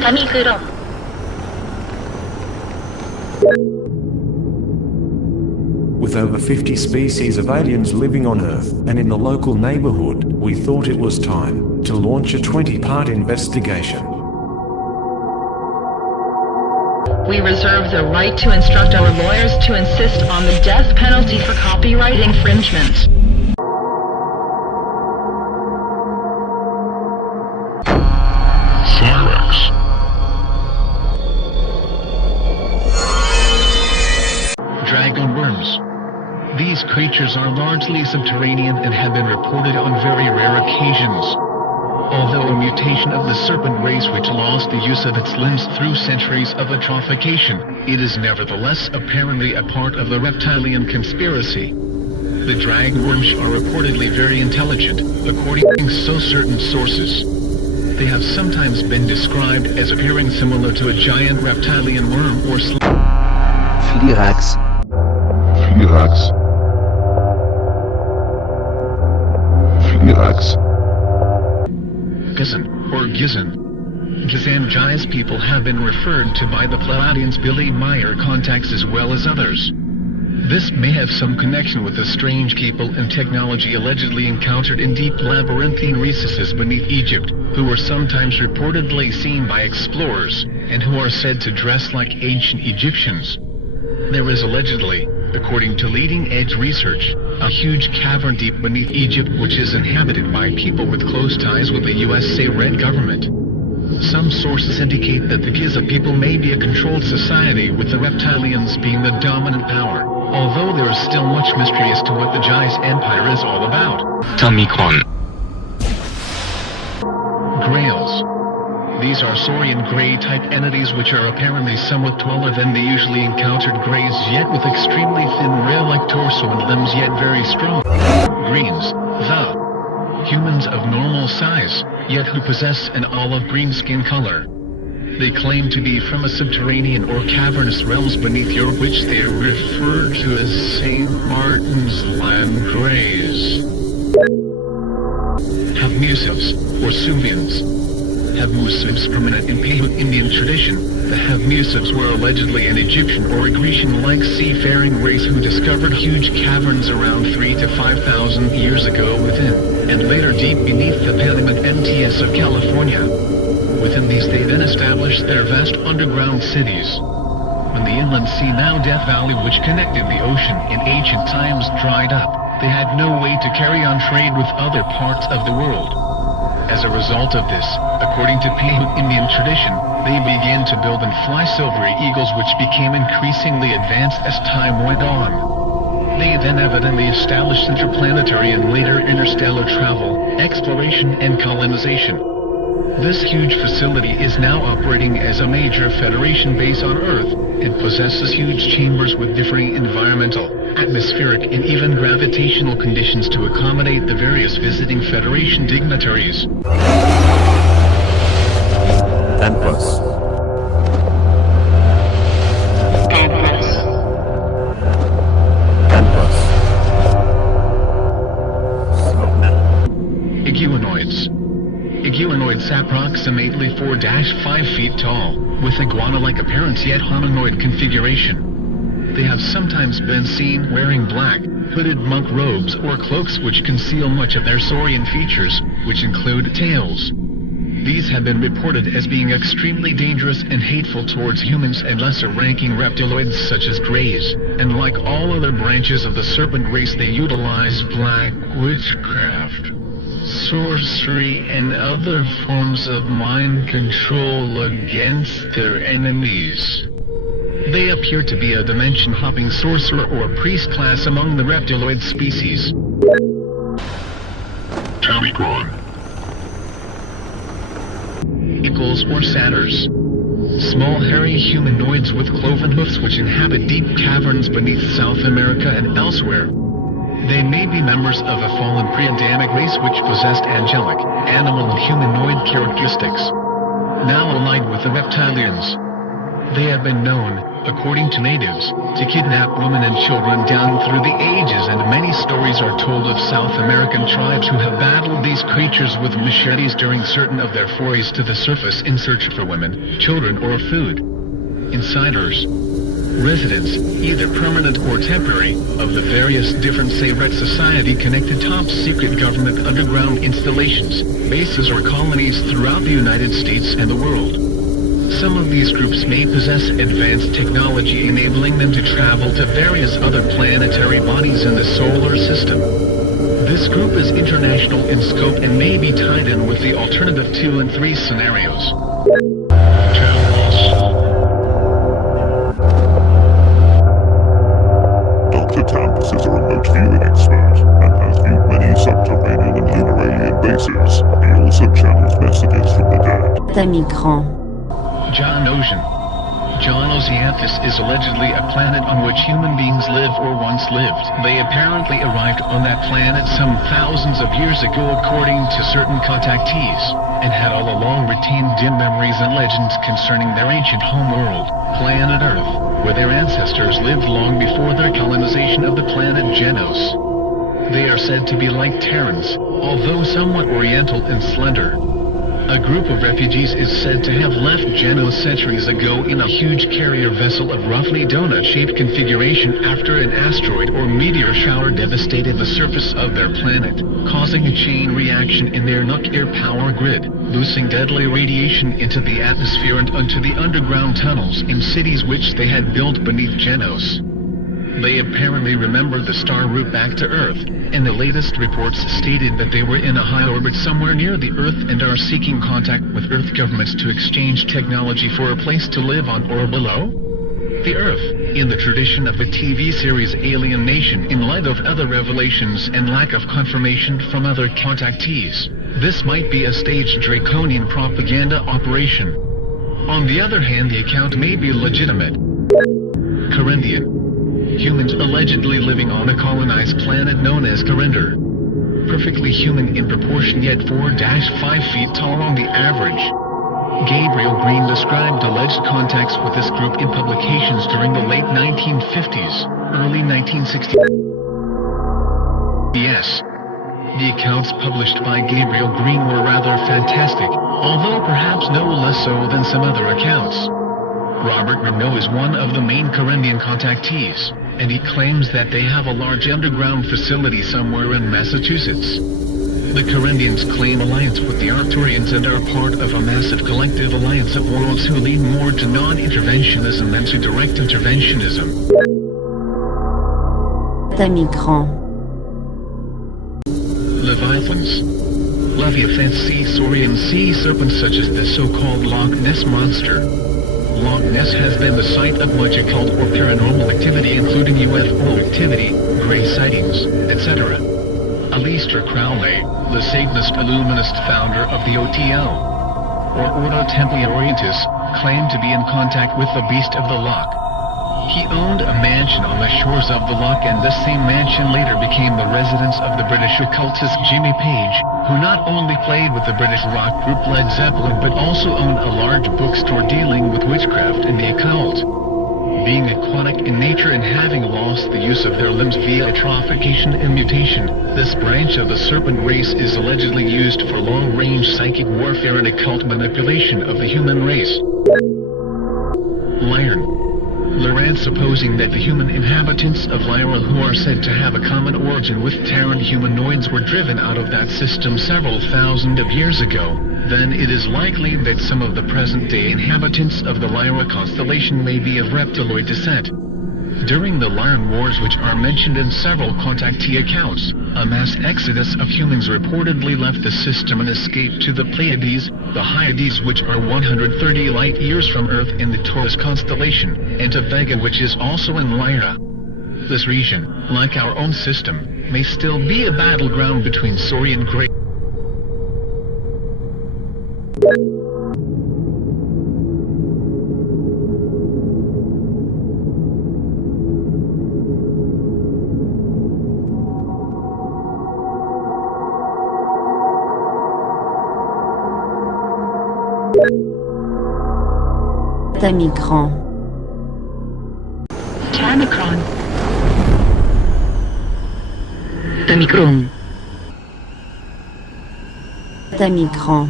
Tamikuron. With over 50 species of aliens living on Earth and in the local neighborhood, we thought it was time to launch a 20-part investigation. We reserve the right to instruct our lawyers to insist on the death penalty for copyright infringement. Cyrax. Dragon worms. These creatures are largely subterranean and have been reported on very rare occasions. Although a mutation of the serpent race which lost the use of its limbs through centuries of atrophication, it is nevertheless apparently a part of the reptilian conspiracy. The dragon worms are reportedly very intelligent, according to certain sources. They have sometimes been described as appearing similar to a giant reptilian worm or Cyrax. Cyrax. Cyrax. Gizan, or Gizan. Gizangias people have been referred to by the Pleiadians' Billy Meyer contacts as well as others. This may have some connection with the strange people and technology allegedly encountered in deep labyrinthine recesses beneath Egypt, who were sometimes reportedly seen by explorers, and who are said to dress like ancient Egyptians. There is allegedly, according to leading-edge research, a huge cavern deep beneath Egypt which is inhabited by people with close ties with the USA Red government. Some sources indicate that the Giza people may be a controlled society with the reptilians being the dominant power, although there is still much mystery as to what the Giza Empire is all about. Tamikon. Grails. These are Saurian Grey-type entities which are apparently somewhat taller than the usually encountered Greys, yet with extremely thin rail-like torso and limbs yet very strong. Greens. The humans of normal size, yet who possess an olive-green skin color. They claim to be from a subterranean or cavernous realms beneath Europe, which they are referred to as St. Martin's Land Greys. Have Musevs, or Suvians. Have Musevs prominent in Indian tradition. The Have Musevs were allegedly an Egyptian or a Grecian-like seafaring race who discovered huge caverns around 3,000 to 5,000 years ago within, and later deep beneath the Panama NTS of California. Within these they then established their vast underground cities. When the inland sea, now Death Valley, which connected the ocean in ancient times, dried up, they had no way to carry on trade with other parts of the world. As a result of this, according to Paiute Indian tradition, they began to build and fly silvery eagles which became increasingly advanced as time went on. They then evidently established interplanetary and later interstellar travel, exploration and colonization. This huge facility is now operating as a major Federation base on Earth, and possesses huge chambers with differing environmental, atmospheric and even gravitational conditions to accommodate the various visiting Federation dignitaries. Empress. Iguanoids. Iguanoids approximately 4-5 feet tall, with iguana-like appearance yet hominoid configuration. They have sometimes been seen wearing black, hooded monk robes or cloaks which conceal much of their saurian features, which include tails. These have been reported as being extremely dangerous and hateful towards humans and lesser-ranking reptiloids such as greys, and like all other branches of the serpent race they utilize black witchcraft, sorcery and other forms of mind control against their enemies. They appear to be a dimension-hopping sorcerer or priest class among the reptiloid species. Tamikon. Eagles or satyrs. Small hairy humanoids with cloven hoofs which inhabit deep caverns beneath South America and elsewhere. They may be members of a fallen pre-Adamic race which possessed angelic, animal and humanoid characteristics. Now allied with the reptilians. They have been known, according to natives, to kidnap women and children down through the ages, and many stories are told of South American tribes who have battled these creatures with machetes during certain of their forays to the surface in search for women, children, or food. Insiders, residents, either permanent or temporary, of the various different secret society-connected top-secret government underground installations, bases or colonies throughout the United States and the world. Some of these groups may possess advanced technology enabling them to travel to various other planetary bodies in the solar system. This group is international in scope and may be tied in with the alternative 2 and 3 scenarios. Dr. Tampus is a remote viewing expert and has viewed many subterranean and lunar alien bases. He also channels messages from the dead. pt3. John Ocean. John Oceanthus is allegedly a planet on which human beings live or once lived. They apparently arrived on that planet some thousands of years ago according to certain contactees, and had all along retained dim memories and legends concerning their ancient homeworld, planet Earth, where their ancestors lived long before their colonization of the planet Genos. They are said to be like Terrans, although somewhat oriental and slender. A group of refugees is said to have left Genos centuries ago in a huge carrier vessel of roughly donut-shaped configuration after an asteroid or meteor shower devastated the surface of their planet, causing a chain reaction in their nuclear power grid, loosing deadly radiation into the atmosphere and onto the underground tunnels in cities which they had built beneath Genos. They apparently remembered the star route back to Earth, and the latest reports stated that they were in a high orbit somewhere near the Earth and are seeking contact with Earth governments to exchange technology for a place to live on or below the Earth, in the tradition of the TV series Alien Nation. In light of other revelations and lack of confirmation from other contactees, this might be a staged draconian propaganda operation. On the other hand, the account may be legitimate. Corendian. Humans allegedly living on a colonized planet known as Corendor. Perfectly human in proportion, yet 4-5 feet tall on the average. Gabriel Green described alleged contacts with this group in publications during the late 1950s, early 1960s. Yes. The accounts published by Gabriel Green were rather fantastic, although perhaps no less so than some other accounts. Robert Renault is one of the main Corendian contactees, and he claims that they have a large underground facility somewhere in Massachusetts. The Corendians claim alliance with the Arcturians and are part of a massive collective alliance of worlds who lean more to non-interventionism than to direct interventionism. pt3. Leviathans. Leviathans, sea saurian sea serpents such as the so-called Loch Ness Monster. Loch Ness has been the site of much occult or paranormal activity, including UFO activity, gray sightings, etc. Aleister Crowley, the Satanist Illuminist founder of the OTO, or Ordo Templi Orientis, claimed to be in contact with the Beast of the Loch. He owned a mansion on the shores of the Loch, and this same mansion later became the residence of the British occultist Jimmy Page, who not only played with the British rock group Led Zeppelin but also owned a large bookstore dealing with witchcraft and the occult. Being aquatic in nature and having lost the use of their limbs via atrophication and mutation, this branch of the serpent race is allegedly used for long-range psychic warfare and occult manipulation of the human race. Lyran. Lyran, supposing that the human inhabitants of Lyra, who are said to have a common origin with Terran humanoids, were driven out of that system several thousand of years ago, then it is likely that some of the present-day inhabitants of the Lyra constellation may be of reptiloid descent. During the Lyran Wars, which are mentioned in several contactee accounts, a mass exodus of humans reportedly left the system and escaped to the Pleiades, the Hyades, which are 130 light-years from Earth in the Taurus constellation, and to Vega, which is also in Lyra. This region, like our own system, may still be a battleground between Saurian Grey Tamicran. Tamicron. Tamicron. Tamicran.